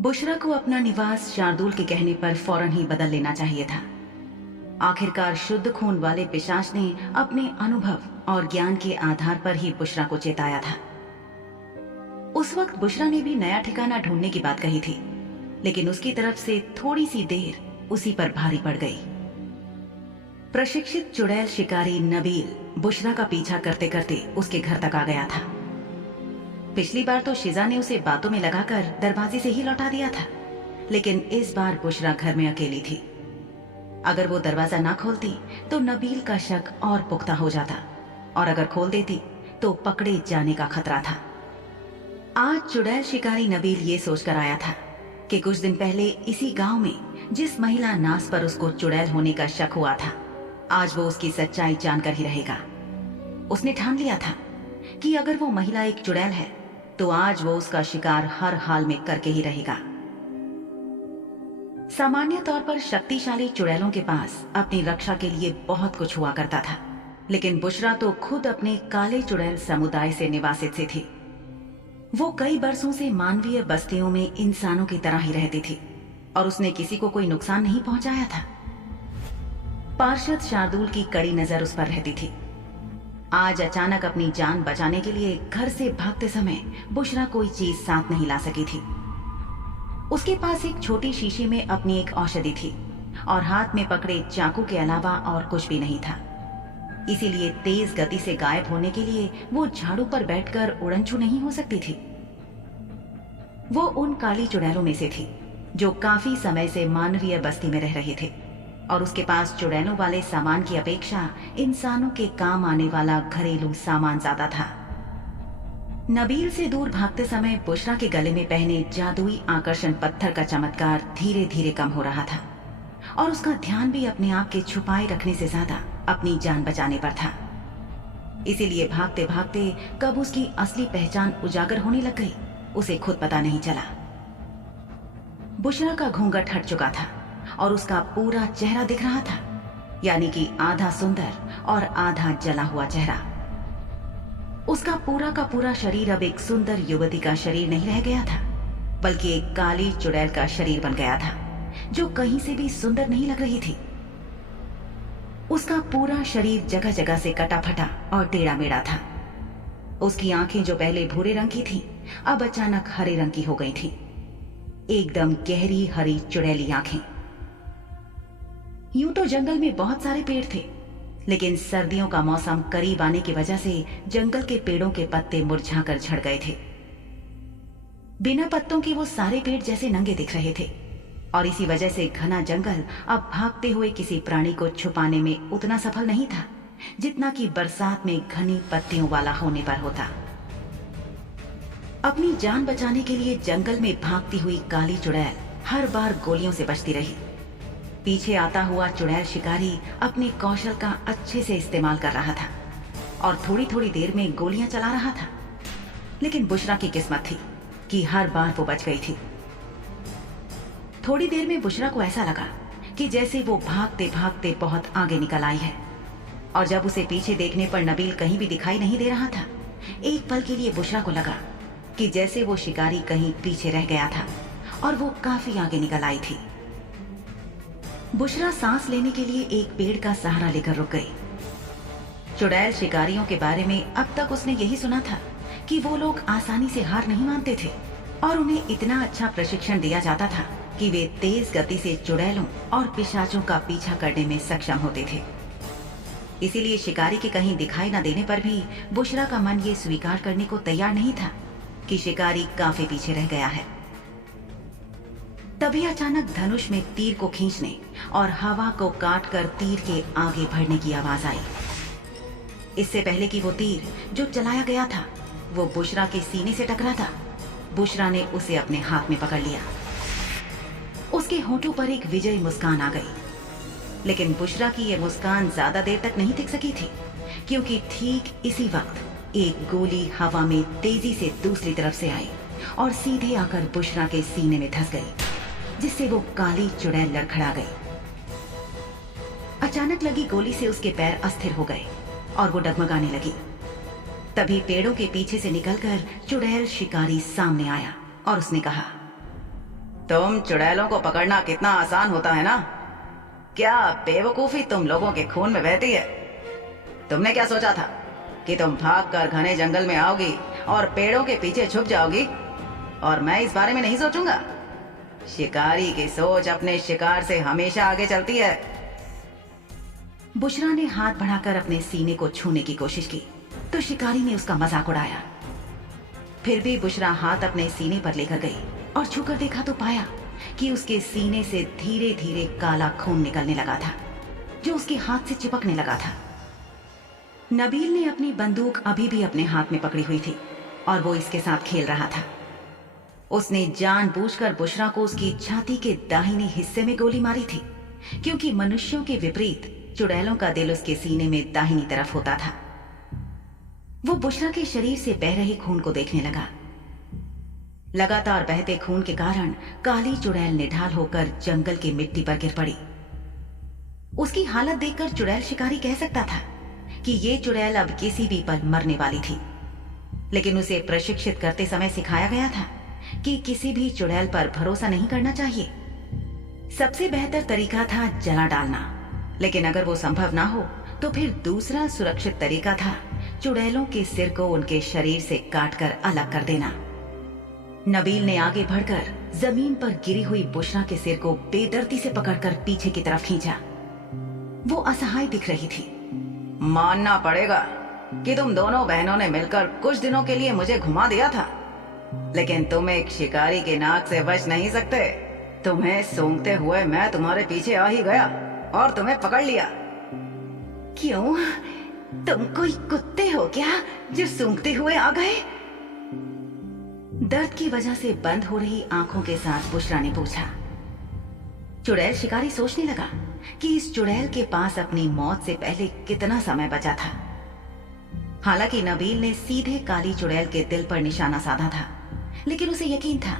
बुशरा को अपना निवास शार्दुल के कहने पर फौरन ही बदल लेना चाहिए था। आखिरकार शुद्ध खून वाले पिशाच ने अपने अनुभव और ज्ञान के आधार पर ही बुशरा को चेताया था। उस वक्त बुशरा ने भी नया ठिकाना ढूंढने की बात कही थी, लेकिन उसकी तरफ से थोड़ी सी देर उसी पर भारी पड़ गई। प्रशिक्षित चुड़ैल शिकारी नबील बुशरा का पीछा करते करते उसके घर तक आ गया था। पिछली बार तो शिजा ने उसे बातों में लगाकर दरवाजे से ही लौटा दिया था, लेकिन इस बार बुशरा घर में अकेली थी। अगर वो दरवाजा ना खोलती तो नबील का शक और पुख्ता हो जाता, और अगर खोल देती तो पकड़े जाने का खतरा था। आज चुड़ैल शिकारी नबील ये सोचकर आया था कि कुछ दिन पहले इसी गांव में जिस महिला नास पर उसको चुड़ैल होने का शक हुआ था, आज वो उसकी सच्चाई जानकर ही रहेगा। उसने ठान लिया था कि अगर वो महिला एक चुड़ैल है तो आज वो उसका शिकार हर हाल में करके ही रहेगा। सामान्य तौर पर शक्तिशाली चुड़ैलों के पास अपनी रक्षा के लिए बहुत कुछ हुआ करता था, लेकिन बुशरा तो खुद अपने काले चुड़ैल समुदाय से निवासित से थी। वो कई बरसों से मानवीय बस्तियों में इंसानों की तरह ही रहती थी और उसने किसी को कोई नुकसान नहीं पहुंचाया था। पार्षद शार्दुल की कड़ी नजर उस पर रहती थी। आज अचानक अपनी जान बचाने के लिए घर से भागते समय बुशरा कोई चीज साथ नहीं ला सकी थी। उसके पास एक छोटी शीशी में अपनी एक औषधि थी और हाथ में पकड़े चाकू के अलावा और कुछ भी नहीं था। इसीलिए तेज गति से गायब होने के लिए वो झाड़ू पर बैठकर उड़नछू नहीं हो सकती थी। वो उन काली चुड़ैलों में से थी जो काफी समय से मानवीय बस्ती में रह रहे थे और उसके पास चुड़ैलों वाले सामान की अपेक्षा इंसानों के काम आने वाला घरेलू सामान ज्यादा था। नबील से दूर भागते समय बुशरा के गले में पहने जादुई आकर्षण पत्थर का चमत्कार धीरे धीरे कम हो रहा था और उसका ध्यान भी अपने आप के छुपाए रखने से ज्यादा अपनी जान बचाने पर था। इसीलिए भागते भागते कब उसकी असली पहचान उजागर होने लग गई उसे खुद पता नहीं चला। बुशरा का घूंघट हट चुका था और उसका पूरा चेहरा दिख रहा था, यानी कि आधा सुंदर और आधा जला हुआ चेहरा। उसका पूरा का पूरा शरीर अब एक सुंदर युवती का शरीर नहीं रह गया था, बल्कि एक काली चुड़ैल का शरीर बन गया था जो कहीं से भी सुंदर नहीं लग रही थी। उसका पूरा शरीर जगह जगह से कटा फटा और टेढ़ा मेढ़ा था। उसकी आंखें जो पहले भूरे रंग की थीं, अब अचानक हरे रंग की हो गई थीं। एकदम गहरी हरी चुड़ैली आंखें। यूं तो जंगल में बहुत सारे पेड़ थे, लेकिन सर्दियों का मौसम करीब आने की वजह से जंगल के पेड़ों के पत्ते मुरझाकर झड़ गए थे। बिना पत्तों के वो सारे पेड़ जैसे नंगे दिख रहे थे और इसी वजह से घना जंगल अब भागते हुए किसी प्राणी को छुपाने में उतना सफल नहीं था जितना कि बरसात में घनी पत्तियों वाला होने पर होता। अपनी जान बचाने के लिए जंगल में भागती हुई काली चुड़ैल हर बार गोलियों से बचती रही। पीछे आता हुआ चुड़ैल शिकारी अपने कौशल का अच्छे से इस्तेमाल कर रहा था और थोड़ी थोड़ी देर में गोलियां चला रहा था, लेकिन बुशरा की किस्मत थी कि हर बार वो बच गई थी। थोड़ी देर में बुशरा को ऐसा लगा कि जैसे वो भागते भागते बहुत आगे निकल आई है, और जब उसे पीछे देखने पर नबील कहीं भी दिखाई नहीं दे रहा था, एक पल के लिए बुशरा को लगा कि जैसे वो शिकारी कहीं पीछे रह गया था और वो काफी आगे निकल आई थी। बुशरा सांस लेने के लिए एक पेड़ का सहारा लेकर रुक गई। चुड़ैल शिकारियों के बारे में अब तक उसने यही सुना था कि वो लोग आसानी से हार नहीं मानते थे और उन्हें इतना अच्छा प्रशिक्षण दिया जाता था कि वे तेज गति से चुड़ैलों और पिशाचों का पीछा करने में सक्षम होते थे। इसीलिए शिकारी के कहीं दिखाई न देने पर भी बुशरा का मन ये स्वीकार करने को तैयार नहीं था कि शिकारी काफी पीछे रह गया है। तभी अचानक धनुष में तीर को खींचने और हवा को काटकर तीर के आगे बढ़ने की आवाज आई। इससे पहले कि वो तीर जो चलाया गया था वो बुशरा के सीने से टकरा था, बुशरा ने उसे अपने हाथ में पकड़ लिया। उसके होठों पर एक विजयी मुस्कान आ गई, लेकिन बुशरा की यह मुस्कान ज्यादा देर तक नहीं टिक सकी थी, क्योंकि ठीक इसी वक्त एक गोली हवा में तेजी से दूसरी तरफ से आई और सीधे आकर बुशरा के सीने में धंस गई, जिससे वो काली चुड़ैल लड़खड़ा गई। अचानक लगी गोली से उसके पैर अस्थिर हो गए और वो डगमगाने लगी। तभी पेड़ों के पीछे से निकलकर चुड़ैल शिकारी सामने आया और उसने कहा, तुम चुड़ैलों को पकड़ना कितना आसान होता है ना। क्या बेवकूफी तुम लोगों के खून में बहती है। तुमने क्या सोचा था कि तुम भागकर घने जंगल में आओगी और पेड़ों के पीछे छुप जाओगी और मैं इस बारे में नहीं सोचूंगा। शिकारी की सोच अपने शिकार से हमेशा आगे चलती है। बुशरा ने हाथ बढ़ाकर अपने सीने को छूने की कोशिश की तो शिकारी ने उसका मजाक उड़ाया। फिर भी बुशरा हाथ अपने सीने पर लेकर गई और छूकर देखा तो पाया कि उसके सीने से धीरे धीरे काला खून निकलने लगा था जो उसके हाथ से चिपकने लगा था। नबील ने अपनी बंदूक अभी भी अपने हाथ में पकड़ी हुई थी और वो इसके साथ खेल रहा था। उसने जानबूझकर बुशरा को उसकी छाती के दाहिने हिस्से में गोली मारी थी क्योंकि मनुष्यों के विपरीत चुड़ैलों का दिल उसके सीने में दाहिनी तरफ होता था। वो बुशरा के शरीर से बह रहे खून को देखने लगा। लगातार बहते खून के कारण काली चुड़ैल निढाल होकर जंगल की मिट्टी पर गिर पड़ी। उसकी हालत देखकर चुड़ैल शिकारी कह सकता था कि ये चुड़ैल अब किसी भी पल मरने वाली थी, लेकिन उसे प्रशिक्षित करते समय सिखाया गया था कि किसी भी चुड़ैल पर भरोसा नहीं करना चाहिए। सबसे बेहतर तरीका था जला डालना, लेकिन अगर वो संभव ना हो तो फिर दूसरा सुरक्षित तरीका था चुड़ैलों के सिर को उनके शरीर से काटकर अलग कर देना। नबील ने आगे बढ़कर जमीन पर गिरी हुई बुशरा के सिर को बेदर्दी से पकड़कर पीछे की तरफ खींचा। वो असहाय दिख रही थी। मानना पड़ेगा कि तुम दोनों बहनों ने मिलकर कुछ दिनों के लिए मुझे घुमा दिया था, लेकिन तुम एक शिकारी के नाक से बच नहीं सकते। तुम्हें सूंघते हुए मैं तुम्हारे पीछे आ ही गया और तुम्हें पकड़ लिया। क्यों? तुम कोई कुत्ते हो क्या जो सूंघते हुए आ गए? दर्द की वजह से बंद हो रही आंखों के साथ बुशरा ने पूछा। चुड़ैल शिकारी सोचने लगा कि इस चुड़ैल के पास अपनी मौत से पहले कितना समय बचा था। हालांकि नबील ने सीधे काली चुड़ैल के दिल पर निशाना साधा था, लेकिन उसे यकीन था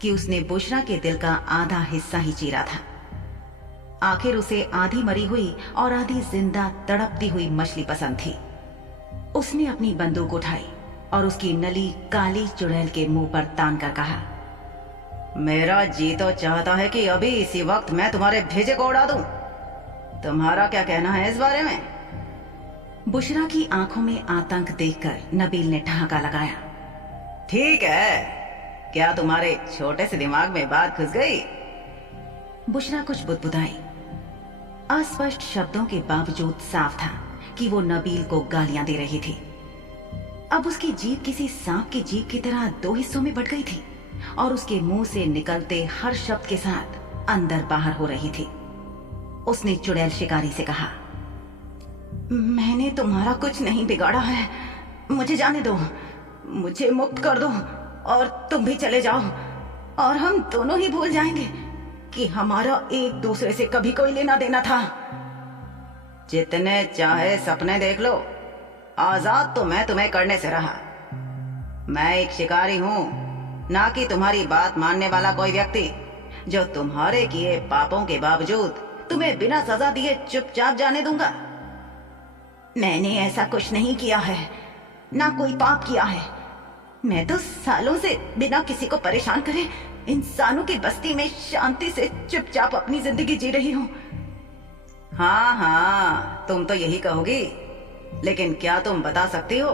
कि उसने बुशरा के दिल का आधा हिस्सा ही चीरा था। आखिर उसे आधी मरी हुई और आधी जिंदा तड़पती हुई मछली पसंद थी। उसने अपनी बंदूक उठाई और उसकी नली काली चुड़ैल के मुंह पर तान कर कहा, मेरा जी तो चाहता है कि अभी इसी वक्त मैं तुम्हारे भेजे को उड़ा दूं। तुम्हारा क्या कहना है इस बारे में? बुशरा की आंखों में आतंक देखकर नबील ने ठहाका लगाया। ठीक है, क्या तुम्हारे छोटे से दिमाग में बात घुस गई? बुशरा कुछ बुदबुदाई। अस्पष्ट शब्दों के बावजूद साफ था कि वो नबील को गालियां दे रही थी। अब उसकी जीभ किसी सांप की जीभ की तरह दो हिस्सों में बट गई थी और उसके मुंह से निकलते हर शब्द के साथ अंदर बाहर हो रही थी। उसने चुड़ैल शिकारी से कहा, मैंने तुम्हारा कुछ नहीं बिगाड़ा है, मुझे जाने दो, मुझे मुक्त कर दो और तुम भी चले जाओ और हम दोनों ही भूल जाएंगे कि हमारा एक दूसरे से कभी कोई लेना देना था। जितने चाहे सपने देख लो, आजाद तो मैं तुम्हें करने से रहा। मैं एक शिकारी हूं, ना कि तुम्हारी बात मानने वाला कोई व्यक्ति जो तुम्हारे किए पापों के बावजूद तुम्हें बिना सजा दिए चुपचाप जाने दूंगा। मैंने ऐसा कुछ नहीं किया है, ना कोई पाप किया है। मैं तो सालों से बिना किसी को परेशान करे इंसानों की बस्ती में शांति से चुपचाप अपनी जिंदगी जी रही हूँ। हाँ हाँ, तुम तो यही कहोगी, लेकिन क्या तुम बता सकती हो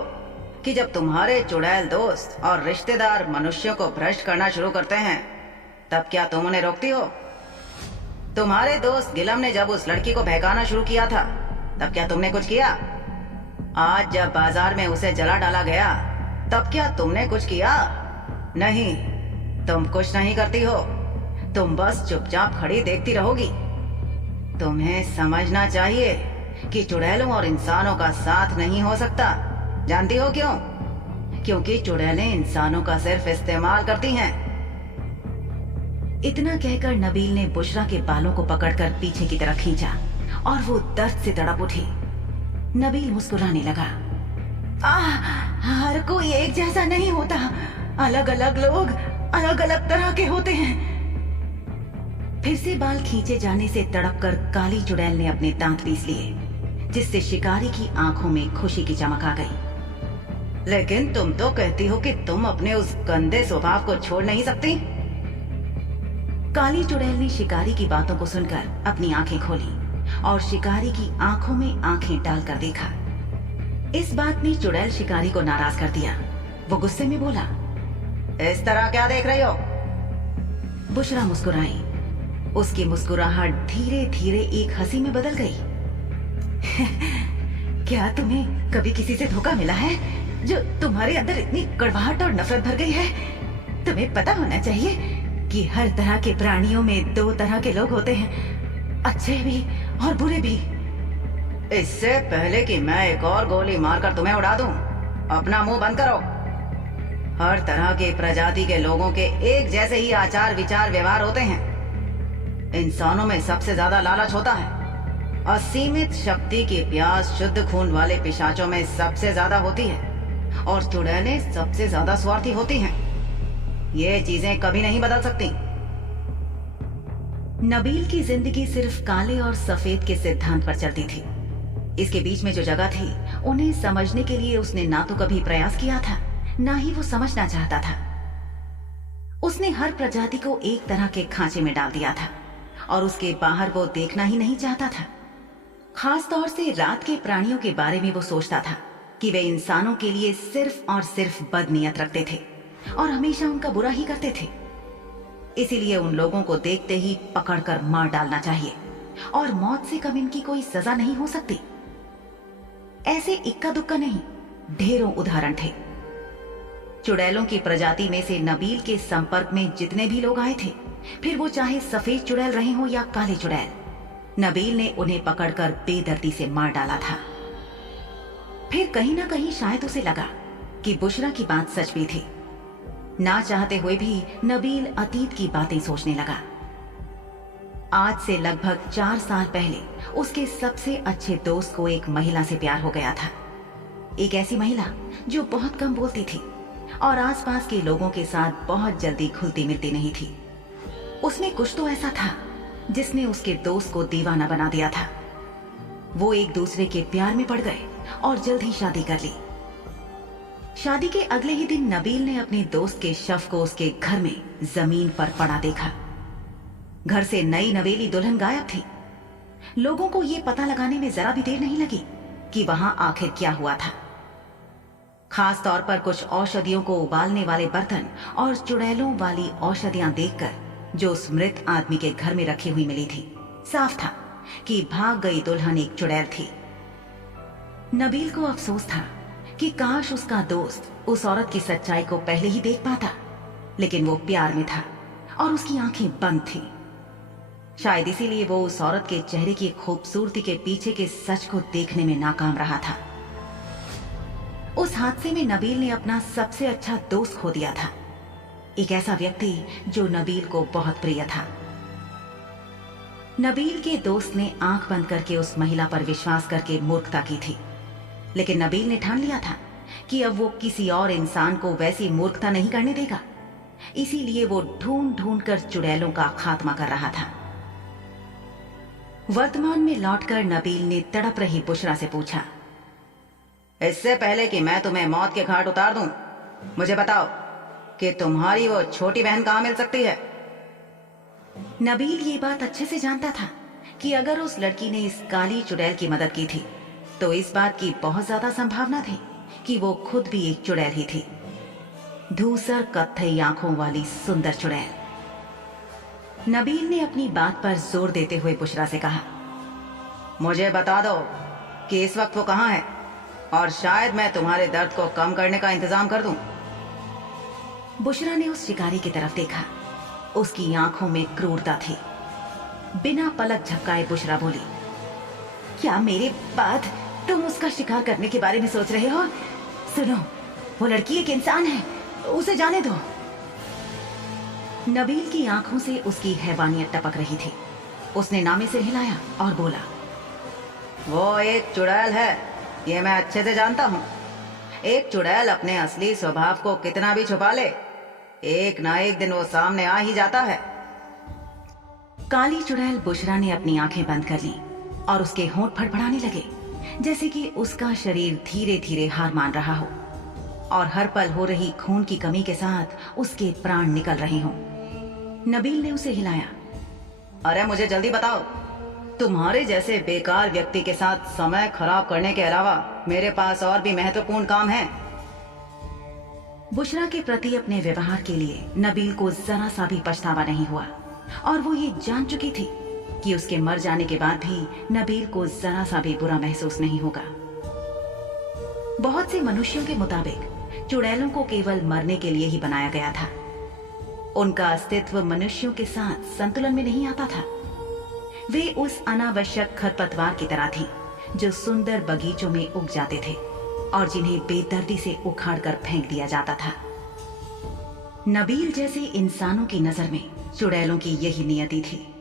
कि जब तुम्हारे चुड़ैल दोस्त और रिश्तेदार मनुष्यों को भ्रष्ट करना शुरू करते हैं तब क्या तुम उन्हें रोकती हो? तुम्हारे दोस्त गिलम ने जब उस लड़की को बहकाना शुरू किया था तब क्या तुमने कुछ किया? आज जब बाजार में उसे जला डाला गया तब क्या तुमने कुछ किया? नहीं, तुम कुछ नहीं करती हो, तुम बस चुपचाप खड़ी देखती रहोगी। तुम्हें समझना चाहिए कि चुड़ैलों और इंसानों का साथ नहीं हो सकता। जानती हो क्यों? क्योंकि चुड़ैलें इंसानों का सिर्फ इस्तेमाल करती हैं। इतना कहकर नबील ने बुशरा के बालों को पकड़कर पीछे की तरफ खींचा और वो दर्द से तड़प उठी। नबील मुस्कुराने लगा। हर कोई एक जैसा नहीं होता, अलग अलग लोग अलग अलग तरह के होते हैं। फिर से बाल खींचे जाने से तड़पकर काली चुड़ैल ने अपने दांत पीस लिए, जिससे शिकारी की आंखों में खुशी की चमक आ गई। लेकिन तुम तो कहती हो कि तुम अपने उस गंदे स्वभाव को छोड़ नहीं सकती। काली चुड़ैल ने शिकारी की बातों को सुनकर अपनी आंखें खोली और शिकारी की आंखों में आंखें डालकर देखा। इस बात ने चुड़ैल शिकारी को नाराज कर दिया। वो गुस्से में बोला, इस तरह क्या देख रही हो? बुशरा मुस्कुराई। उसकी मुस्कुराहट धीरे धीरे एक हंसी में बदल गई। क्या तुम्हें कभी किसी से धोखा मिला है जो तुम्हारे अंदर इतनी कड़वाहट और नफरत भर गई है? तुम्हें पता होना चाहिए कि हर तरह के प्राणियों में दो तरह के लोग होते हैं, अच्छे भी और बुरे भी। इससे पहले कि मैं एक और गोली मारकर तुम्हें उड़ा दूं, अपना मुंह बंद करो। हर तरह के प्रजाति के लोगों के एक जैसे ही आचार विचार व्यवहार होते हैं। इंसानों में सबसे ज्यादा लालच होता है। असीमित शक्ति की प्यास शुद्ध खून वाले पिशाचों में सबसे ज्यादा होती है और चुड़ैलें सबसे ज्यादा स्वार्थी होती हैं। ये चीजें कभी नहीं बदल सकती। नबील की जिंदगी सिर्फ काले और सफेद के सिद्धांत पर चलती थी। इसके बीच में जो जगह थी, उन्हें समझने के लिए उसने ना तो कभी प्रयास किया था, ना ही वो समझना चाहता था। उसने हर प्रजाति को एक तरह के खांचे में डाल दिया था और उसके बाहर वो देखना ही नहीं चाहता था। खास तौर से रात के प्राणियों के बारे में वो सोचता था कि वे इंसानों के लिए सिर्फ और सिर्फ बदनीयत रखते थे और हमेशा उनका बुरा ही करते थे। इसीलिए उन लोगों को देखते ही पकड़कर मार डालना चाहिए और मौत से कम इनकी कोई सजा नहीं हो सकती। ऐसे इक्का दुक्का नहीं, ढेरों उदाहरण थे। चुड़ैलों की प्रजाति में से नबील के संपर्क में जितने भी लोग आए थे, फिर वो चाहे सफेद चुड़ैल रहे हो या काले चुड़ैल, नबील ने उन्हें पकड़कर बेदर्दी से मार डाला था। फिर कहीं ना कहीं शायद उसे लगा कि बुशरा की बात सच भी थी। ना चाहते हुए भी नबील अतीत की बातें सोचने लगा। आज से लगभग 4 साल पहले उसके सबसे अच्छे दोस्त को एक महिला से प्यार हो गया था। एक ऐसी महिला जो बहुत कम बोलती थी और आसपास के लोगों के साथ बहुत जल्दी घुलती मिलती नहीं थी। उसमें कुछ तो ऐसा था जिसने उसके दोस्त को दीवाना बना दिया था। वो एक दूसरे के प्यार में पड़ गए और जल्द ही शादी कर ली। शादी के अगले ही दिन नबील ने अपने दोस्त के शव को उसके घर में जमीन पर पड़ा देखा। घर से नई नवेली दुल्हन गायब थी। लोगों को यह पता लगाने में जरा भी देर नहीं लगी कि वहां आखिर क्या हुआ था। खास तौर पर कुछ औषधियों को उबालने वाले बर्तन और चुड़ैलों वाली औषधियां देखकर जो उस मृत आदमी के घर में रखी हुई मिली थी, साफ था कि भाग गई दुल्हन एक चुड़ैल थी। नबील को अफसोस था कि काश उसका दोस्त उस औरत की सच्चाई को पहले ही देख पाता, लेकिन वो प्यार में था और उसकी आंखें बंद थी। शायद इसीलिए वो उस औरत के चेहरे की खूबसूरती के पीछे के सच को देखने में नाकाम रहा था। उस हादसे में नबील ने अपना सबसे अच्छा दोस्त खो दिया था, एक ऐसा व्यक्ति जो नबील को बहुत प्रिय था। नबील के दोस्त ने आंख बंद करके उस महिला पर विश्वास करके मूर्खता की थी, लेकिन नबील ने ठान लिया था कि अब वो किसी और इंसान को वैसी मूर्खता नहीं करने देगा। इसीलिए वो ढूंढ ढूंढ कर चुड़ैलों का खात्मा कर रहा था। वर्तमान में लौटकर नबील ने तड़प रही बुशरा से पूछा, इससे पहले कि मैं तुम्हें मौत के घाट उतार दूं, मुझे बताओ कि तुम्हारी वो छोटी बहन कहां मिल सकती है? नबील ये बात अच्छे से जानता था कि अगर उस लड़की ने इस काली चुड़ैल की मदद की थी तो इस बात की बहुत ज्यादा संभावना थी कि वो खुद भी एक चुड़ैल ही थी, धूसर कत्थई आंखों वाली सुंदर चुड़ैल। नबील ने अपनी बात पर जोर देते हुए बुशरा से कहा, मुझे बता दो कि इस वक्त वो कहां है और शायद मैं तुम्हारे दर्द को कम करने का इंतजाम कर दूं। बुशरा ने उस शिकारी की तरफ देखा। उसकी आंखों में क्रूरता थी। बिना पलक झपकाए बुशरा बोली, क्या मेरे बाद तुम उसका शिकार करने के बारे में सोच रहे हो? सुनो, वो लड़की एक इंसान है, उसे जाने दो। नबील की आंखों से उसकी हैवानियत टपक रही थी। उसने नामे से हिलाया और बोला, वो एक चुड़ैल है, ये मैं अच्छे से जानता हूं। एक चुड़ैल अपने असली स्वभाव को कितना भी छुपा ले, एक ना एक दिन वो सामने आ ही जाता है। काली चुड़ैल बुशरा ने अपनी आंखें बंद कर ली और उसके होंठ फड़फड़ाने लगे, जैसे कि उसका शरीर धीरे धीरे हार मान रहा हो और हर पल हो रही खून की कमी के साथ उसके प्राण निकल रहे हों। नबील ने उसे हिलाया। अरे मुझे जल्दी बताओ, तुम्हारे जैसे बेकार व्यक्ति के साथ समय खराब करने के अलावा मेरे पास और भी महत्वपूर्ण काम है। बुशरा के प्रति अपने व्यवहार के लिए नबील को जरा सा भी पछतावा नहीं हुआ और वो ये जान चुकी थी कि उसके मर जाने के बाद भी नबील को जरा सा भी बुरा महसूस नहीं होगा। बहुत से मनुष्यों के मुताबिक चुड़ैलों को केवल मरने के लिए ही बनाया गया था। उनका अस्तित्व मनुष्यों के साथ संतुलन में नहीं आता था। वे उस अनावश्यक खरपतवार की तरह थी जो सुंदर बगीचों में उग जाते थे और जिन्हें बेदर्दी से उखाड़कर फेंक दिया जाता था। नबील जैसे इंसानों की नजर में चुड़ैलों की यही नियति थी।